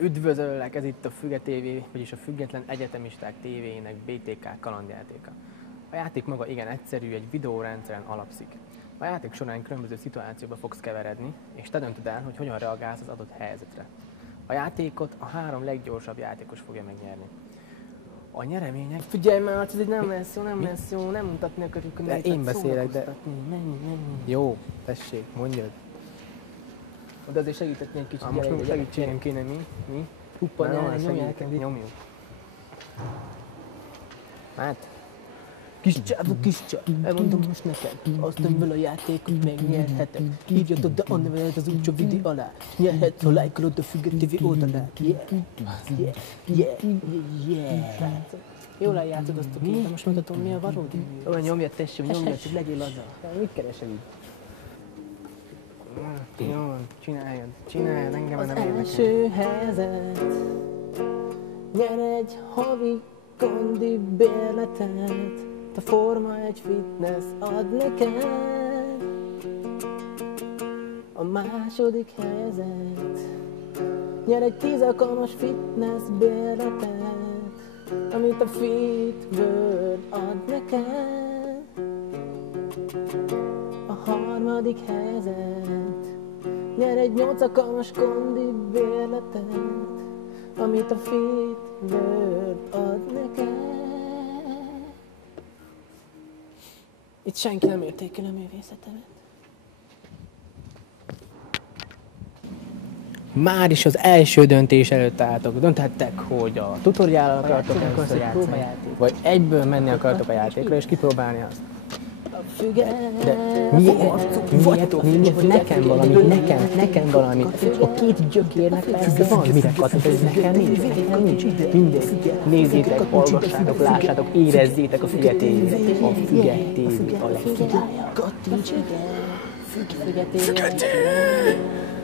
Üdvözöllek, ez itt a Füge TV, vagyis a Független Egyetemisták TV-nek BTK kalandjátéka. A játék maga igen egyszerű, egy videórendszeren alapszik. A játék során különböző szituációba fogsz keveredni, és te döntöd el, hogy hogyan reagálsz az adott helyzetre. A játékot a 3 leggyorsabb játékos fogja megnyerni. A nyeremények... Figyelj már, ez így nem lesz jó, nem mutatni akarjuk, hogy de én beszélek, de... Menj. Jó, tessék, mondjad. De azért segítetni egy kicsit. Most segítségem kéne, mi? Huppa, nyomjuk. Hát? Kis csáv, elmondom most neked, azt amivel a játékot megnyerheted. Írjad oda a nevedet az úgyse videó alá, nyerhetsz, ha lájkolod a Füge TV oldalát. Yeah. Jól eljátszod azt a képet, most mutatom mi a valódi. Olyan nyomjad, tessék, nyomjad, csak legyél laza. Mit keresel így? Jó, csináljad, engem nem érdekel. Az első helyzet, nyer egy havi kondi bérletet, a Forma 1 Fitness ad neked. A második helyzet, nyer egy 10 alkalmas fitness bérletet, amit a Fit World ad neked. A harmadik helyzet, nyer egy 8 alkalmas kondi bérletet, amit a Fit World ad neked. Itt senki nem értékel a művészetemet. Már is az első döntés előtt álltok. Dönthettek, hogy a tutoriállal akartok először játszani, vagy egyből menni akartok a játékra és kipróbálni azt. De miért nekem valami, a két gyökérnek persze van mire kattintani, nekem nincs. Mindegy, nézzétek, hallgassátok, lássátok, érezzétek a Füge TV-t. A Füge TV a legkirály. Kattints ide! Füge TV!